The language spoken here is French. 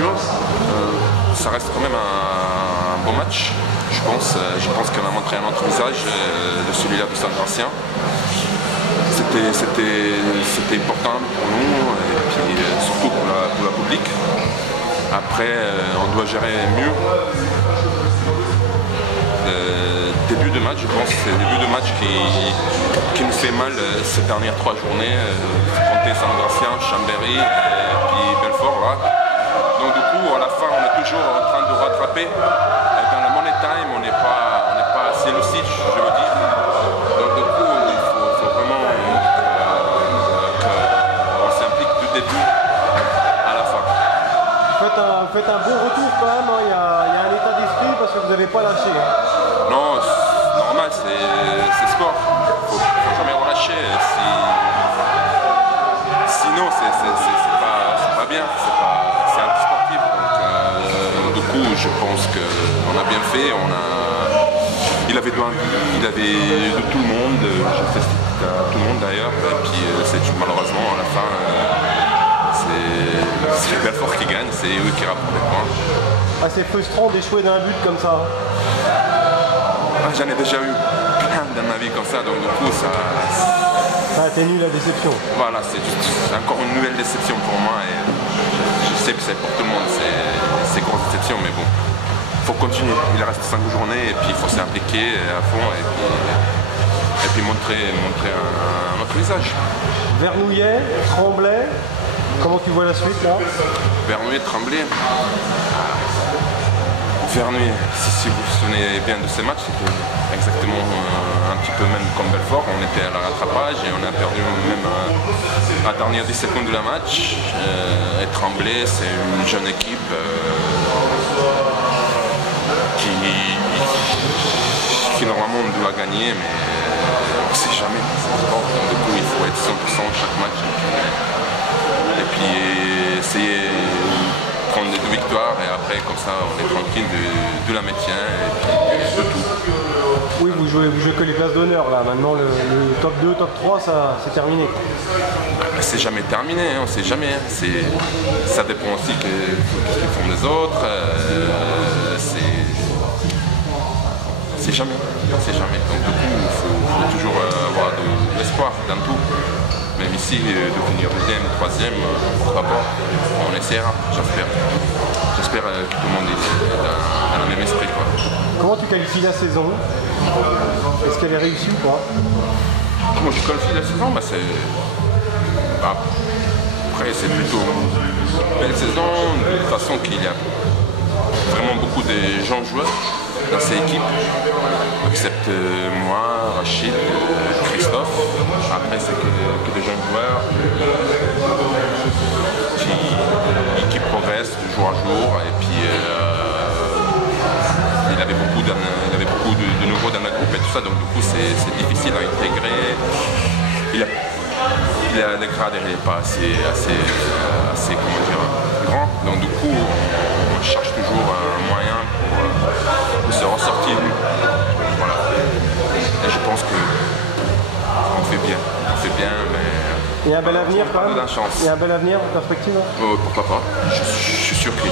effectivement, ça reste quand même un bon match. Je pense qu'on a montré un autre visage de celui-là de Saint-Gratien. C'était important pour nous et puis surtout pour la public. Après, on doit gérer mieux. Début de match, je pense que c'est le début de match qui nous fait mal ces dernières 3 journées. Compter Saint-Gratien, Chambéry et puis Belfort. Là. Donc du coup, à la fin, on est toujours en train de rattraper. Dans la money time, on n'est pas assez lucide, je veux dire. Donc du coup, il faut vraiment qu'on s'implique du début à la fin. Vous faites un bon retour quand même, hein. Il y a un état d'esprit parce que vous n'avez pas lâché. Hein. Non, c'est normal, c'est sport. Faut jamais relâcher. Sinon, c'est pas bien. C'est anti-sportif. Donc, du coup, je pense qu'on a bien fait. Il avait de tout le monde. J'ai fait à tout le monde d'ailleurs. Et puis, malheureusement, à la fin, c'est Belfort qui gagne. C'est eux qui rapportent les points. Ah, c'est frustrant d'échouer d'un but comme ça. J'en ai déjà eu plein dans ma vie comme ça, donc du coup ça atténue la déception. Voilà, c'est encore une nouvelle déception pour moi et je sais que c'est pour tout le monde, c'est grosse déception, mais bon, il faut continuer. Il reste 5 journées et puis il faut s'impliquer à fond et puis montrer un autre visage. Vernouillet, Tremblay, comment tu vois la suite là? Vernouillet, Tremblay. Vernouillet, si vous vous souvenez bien de ces matchs, c'était exactement un petit peu même comme Belfort. On était à la rattrapage et on a perdu même à la dernière 10 secondes de la match. Et Tremblay, c'est une jeune équipe qui normalement doit gagner, mais on ne sait jamais. Donc du coup, il faut être 100% chaque match et puis essayer prendre les 2 victoires et après comme ça on est tranquille de la maintien et puis de tout. Oui, vous jouez que les places d'honneur là, maintenant le top 2, top 3 ça c'est terminé. C'est jamais terminé, on sait jamais. Ça dépend aussi de ce qu'ils font les autres. C'est jamais. Donc du coup il faut toujours avoir de l'espoir dans tout. Même ici, de finir 2e, 3e, pourquoi pas, on essaiera, j'espère. J'espère que tout le monde est dans le même esprit. Quoi. Comment tu qualifies la saison? Est-ce qu'elle est réussie ou pas? Comment je qualifie la saison? Après, c'est plutôt une belle saison, de toute façon qu'il y a vraiment beaucoup de gens joueurs dans ces équipes, excepté moi, Rachid, Christophe. Après, c'est que des jeunes joueurs qui progressent de jour à jour. Et puis, il avait beaucoup de nouveaux dans la groupe et tout ça, donc du coup, c'est difficile à intégrer. Le grade n'est pas assez comment dire, grand, donc du coup, on cherche toujours un moyen pour se ressortir. Voilà. Et je pense qu'on fait bien, mais il y a un bel avenir quand même. Il y a un bel avenir en perspective. Pourquoi pas. Je suis sûr qu'il